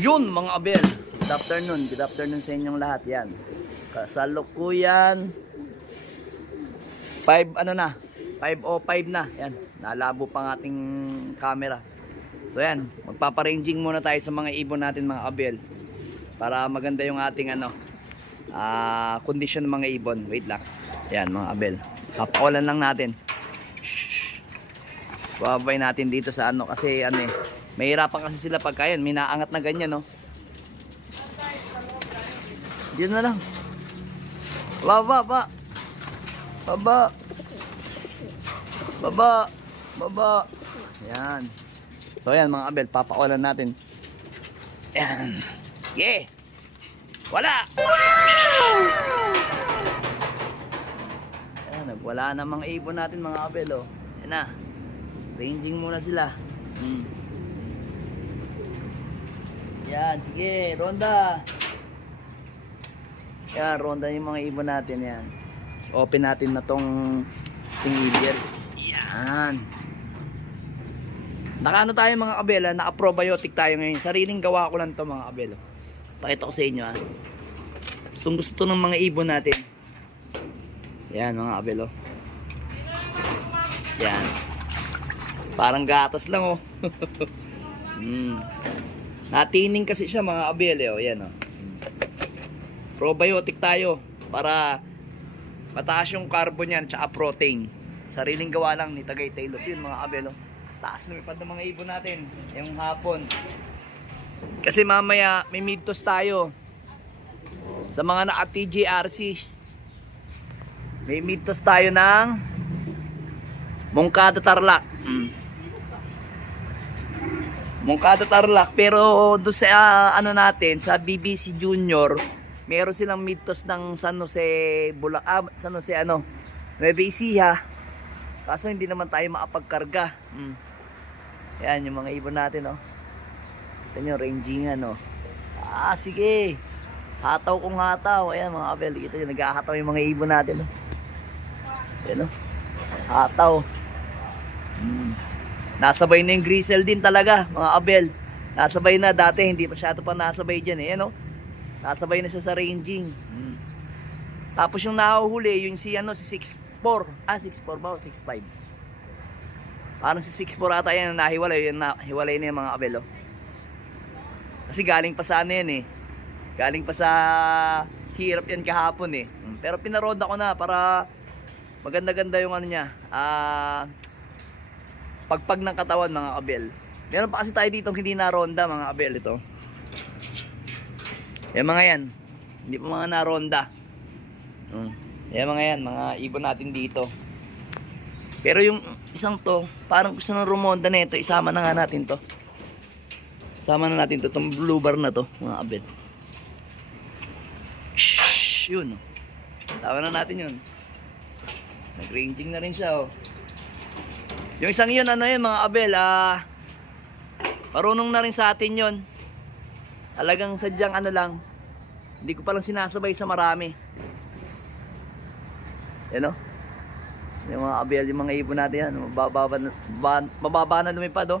Yun mga abel, good afternoon sa inyong lahat. Yan, kasalukuyan 5 ano na, 5:05 na. Yan, nalabo pa ng ating camera. So yan, magpaparanging muna tayo sa mga ibon natin mga abel, para maganda yung ating kondisyon ng mga ibon. Wait lang. Yan mga abel, papakulan lang natin. Babay natin dito sa kasi mahirapan kasi sila pagka yan, may naangat na ganyan, no. Diyan na lang. Baba. Yan. So yan mga abel, papakulan natin. Yan. Yeah. Wala. Yan, nagwala na mga ibon natin mga abel, oh. Yan na. Ranging muna sila. Yan, sige, ronda. Yan, ronda yung mga ibon natin yan. So, open natin na tong tingidir. Yan. Nakaano tayo mga kabel, naka-probiotic tayo ngayon. Sariling gawa ko lang to mga kabel. Pakita ko sa inyo, ha. Gusto to ng mga ibon natin. Yan mga kabel, oh. Yan. Parang gatas lang, oh. Natining kasi siya mga abel, oh. Yan, oh. Probiotic tayo para mataas yung carbon yan tsaka protein. Sariling gawa lang ni Tagaytay Lop yun mga abel, oh. Taas lumipad ng mga ibon natin yung hapon. Kasi mamaya may midtos tayo sa mga naka TJRC. May midtos tayo ng Moncada Tarlac. Moncada Tarlac, pero doon sa natin sa BBC Junior, meron silang midtos ng San Jose San Jose Nueva Ecija. Kaso hindi naman tayo makapagkarga. Yan yung mga ibon natin, oh. Ito nyo, rangingan, oh. Sige. Hataw kung hataw. Ayan mga abel, ito nyo, nag-ahataw yung mga ibon natin, oh. Ayan, oh. Hataw. Nasabay na yung grisel din talaga mga abel. Nasabay na, dati hindi masyado pa nasabay dyan, eh. Ano? Nasabay na siya sa ranging. Tapos yung nahuhuli, yung si 6'4". 6'4 ba o 6'5"? Parang si 6'4 ata yan nahiwalay. Yung nahiwalay na yung mga abel, oh. Kasi galing pa sa yan, eh. Galing pa sa hirap yan kahapon, eh. Pero pinaroda ko na para maganda-ganda yung niya. Pagpag ng katawan mga abel. Meron pa kasi tayo dito hindi naronda mga abel, ito. Yung mga yan, hindi pa mga naronda. Yung mga yan, mga ibon natin dito. Pero yung isang to, parang gusto nang rumonda na ito. Isama na nga natin to. Isama na natin to, itong blue bar na to mga abel. Yun, oh. Isama na natin yun. Nag-ranging na rin siya, oh. Yung isang yun, yun mga abel, marunong na rin sa atin yun. Talagang sadyang lang, hindi ko palang sinasabay sa marami. Yan, oh. Yung mga abel, yung mga ibon natin yan, mababa na lumipad, oh.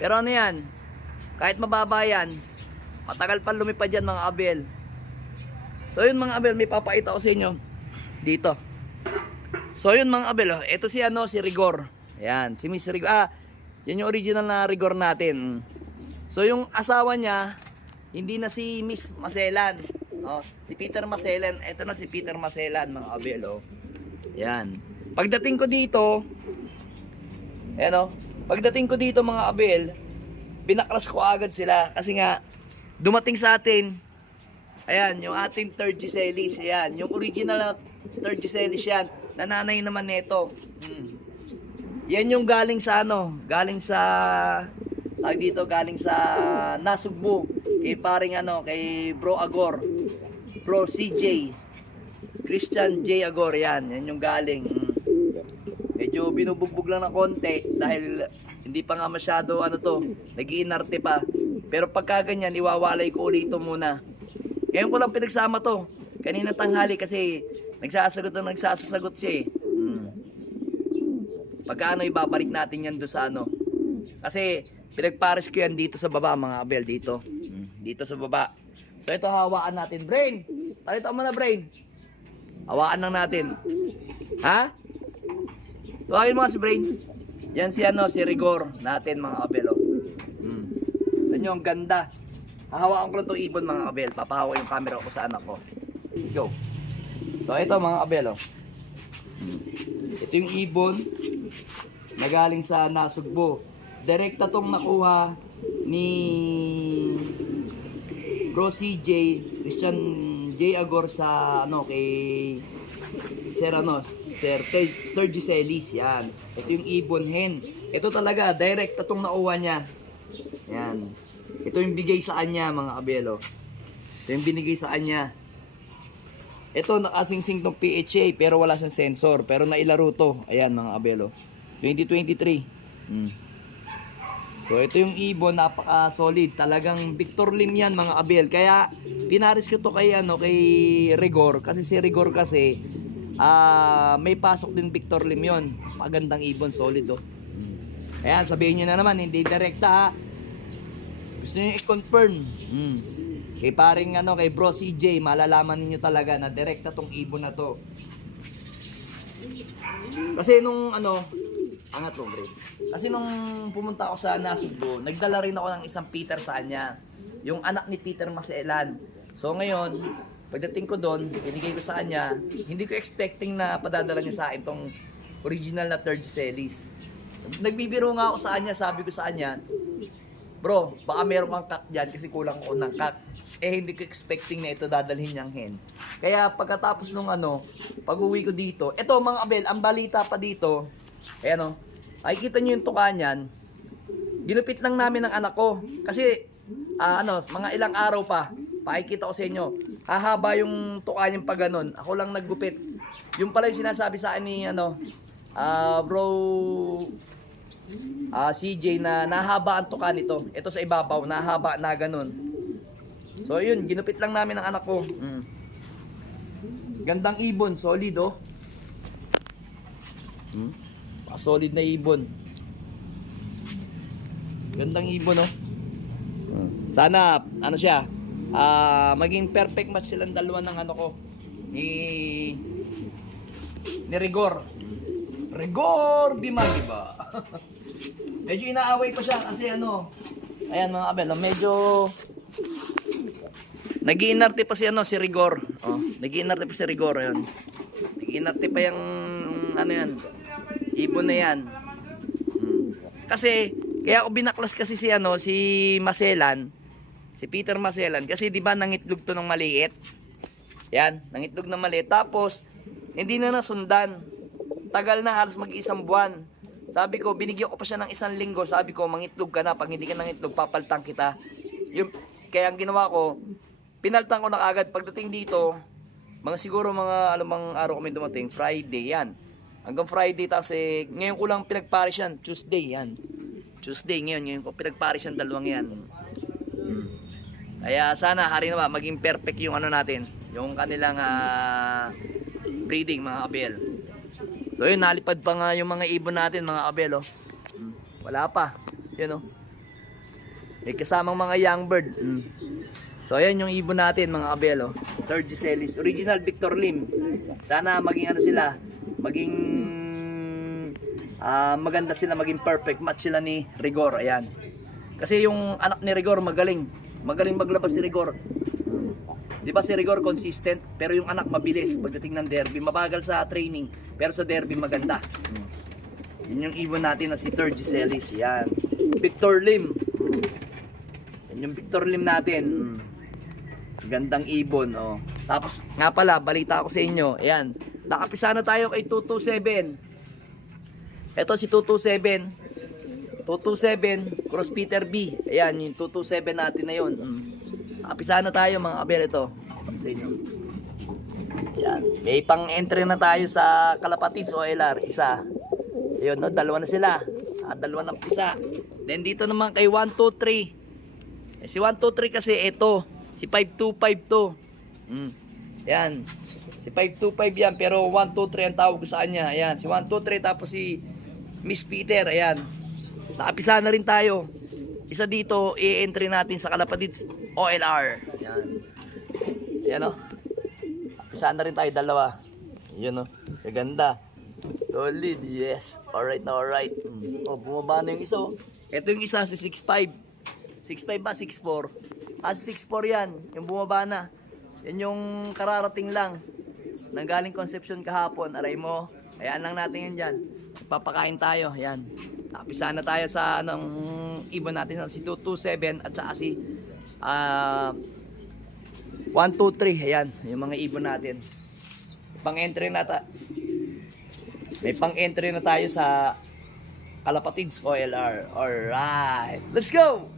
Pero yan, kahit mababa yan, matagal pa lumipad yan mga abel. So yun mga abel, may papakita ko sa inyo dito. So yun mga abel, oh. Ito si si Rigor. Ayan, si Miss Rigor. Yan yung original na Rigor natin. So yung asawa niya, hindi na si Miss Maselan. Si Peter Maselan. Ito na si Peter Maselan mga abel, oh. Yan. Pagdating ko dito, ayan, oh. Pagdating ko dito mga abel, binaklas ko agad sila. Kasi nga, dumating sa atin, ayan, yung ating third Giselis. Ayan, yung original na third Giselis yan. Nananay naman nito. Yan yung galing sa galing sa galing sa Nasugbu. Kay paring kay Bro Agor. Bro CJ. Christian J Agor, yan yung galing. Medyo binubugbog lang ng konti dahil hindi pa nga masyado nag-iinarte pa. Pero pagka ganyan, iwawalay ko ulit ito muna. Ngayon ko lang pinagsama to. Kanina tanghali kasi nagsasagot siya, eh. Pagka ibabalik natin yan doon sa Kasi pinagpares ko yan dito sa baba mga abel dito. dito sa baba. So ito hawaan natin. Brain! Talito mo na, Brain. Hawaan lang natin. Ha? Tuwagin mo nga si Brain. Yan si si Rigor natin mga kabel. Ito nyo, ang ganda. Hahawaan ko lang itong ibon mga kabel. Papahawa yung camera ko sa anak ko. Go. So ito mga kabel. Ito yung ibon na galing sa Nasugbo. Direkta tong nakuha ni Bro CJ, Christian J. Agor sa kay Sir Tergiselis. Yan. Ito yung ibon hen. Ito talaga, direkta tong nakuha niya. Yan. Ito yung bigay sa kanya mga kabelo. Ito yung binigay sa kanya. Ito nakasingsing tong PHA pero wala siyang sensor. Pero nailaro to. Ayan mga kabelo. 2023. So ito yung ibon, napaka solid. Talagang Victor Lim yan mga kabel. Kaya pinaris ko to kay Rigor. Kasi si Rigor kasi may pasok din Victor Lim yon. Magandang ibon, solid oh. Ayan, sabihin nyo na naman, hindi direkta ha. Gusto nyo i-confirm. Kay paring kay Bro CJ, malalaman niyo talaga na direkta tong ibon na to. Kasi nung angat mo, bro. Kasi nung pumunta ako sa Nasugbo, nagdala rin ako ng isang Peter sa kanya. Yung anak ni Peter Maselan. So ngayon, pagdating ko doon, binigay ko sa kanya, hindi ko expecting na padadala niya sa akin tong original na Tergiselis. Nagbibiro nga ako sa kanya, sabi ko sa kanya, bro, baka meron kang kak dyan kasi kulang ko ng kak. Hindi ko expecting na ito dadalhin niyang hen. Kaya pagkatapos nung pag-uwi ko dito, ito mga kabel, ang balita pa dito, ayan nakikita nyo yung tuka niyan, ginupit lang namin ng anak ko. Kasi, mga ilang araw pa, pakikita ko sa inyo, hahaba yung tuka niyang pag ganon. Ako lang naggupit. Yung pala yung sinasabi sa akin ni, Bro CJ na nahaba ang tuka nito. Ito sa ibabaw, nahaba na ganon. So, yun, ginupit lang namin ng anak ko. Gandang ibon, solid oh. Solid na ibon. Gandang ibon oh. Sana siya maging perfect match silang dalawa ng ko ni Rigor. Rigor Dimagi ba? Medyo inaaway pa siya kasi ayan mga kabel, medyo nag-iinarte pa si si Rigor. Nag-iinarte pa si Rigor yun. Nag-iinarte pa yung yan. Ibon na yan. Kasi kaya ako binaklas kasi si Maselan, si Peter Maselan kasi 'di ba nangitlog to ng maliit. Yan, nangitlog ng maliit tapos hindi na nasundan. Tagal na, halos mag-isang buwan. Sabi ko, binigyan ko pa siya ng 1 linggo. Sabi ko, mangitlog ka na. Pag hindi ka nangitlog, papaltang kita. Kaya ang ginawa ko, pinaltang ko na agad. Pagdating dito, siguro alamang araw kami dumating, Friday yan. Hanggang Friday, tapos ngayon ko lang pinagparis yan, Tuesday yan. Tuesday ngayon ko pinagparis yan, dalawang yan. Kaya sana, hari na ba, maging perfect yung natin, yung kanilang breeding mga kabel. So yun, nalipad pa nga yung mga ibon natin mga kabel oh. Wala pa, yun oh. May kasamang mga young bird. So ayan yung ibon natin mga kabel oh. Tergiselis, original Victor Lim. Sana maging sila, maging maganda sila, maging perfect match sila ni Rigor. Ayan. Kasi yung anak ni Rigor magaling maglabas si Rigor. Di ba si Rigor consistent, pero yung anak mabilis pagdating ng derby, mabagal sa training, pero sa derby maganda. Yun yung ibon natin na si Tergiselis. Yan. Victor Lim. Yan yung Victor Lim natin. Gandang ibon oh. Tapos nga pala, balita ko sa inyo. Ayan. Nakapisa na tayo kay 227. Ito si 227. 227 Cross Peter B. Ayan, yung 227 natin na yun. Nakapisa na tayo mga kabel ito. Sa inyo. Ayan. May pang-entry na tayo sa Kalapatids o LR. Isa. Ayun, no? Dalawa na sila. Dalawa na pisa. Then dito naman kay 123. Si 123 kasi ito. Si 525 to. Ayan. Si 525 yan. Pero 123 ang tawag sa kanya. Ayan. Si 123 tapos si Miss Peter. Ayan. Nakapisa na rin tayo. isa dito, i-entry natin sa Kalapatids OLR. Yan. Yan o. Isa na rin tayo, dalawa. Yan o. Kaganda. Solid, yes. Alright na, alright. Oh, bumaba na yung isa o. Ito yung isa, si 6'5". 6'5 ba? 6'4". Si 6'4 yan. Yung bumaba na. Yan yung kararating lang. Nanggaling Concepcion kahapon. Aray mo. Hayaan lang natin yun dyan. Papakain tayo. Yan. Napisa na tayo sa ibon natin. Si 227 at saka si 123. Ayan. Yung mga ibon natin. Pang-entry na may pang-entry na tayo sa Kalapatids OLR. Alright. Let's go!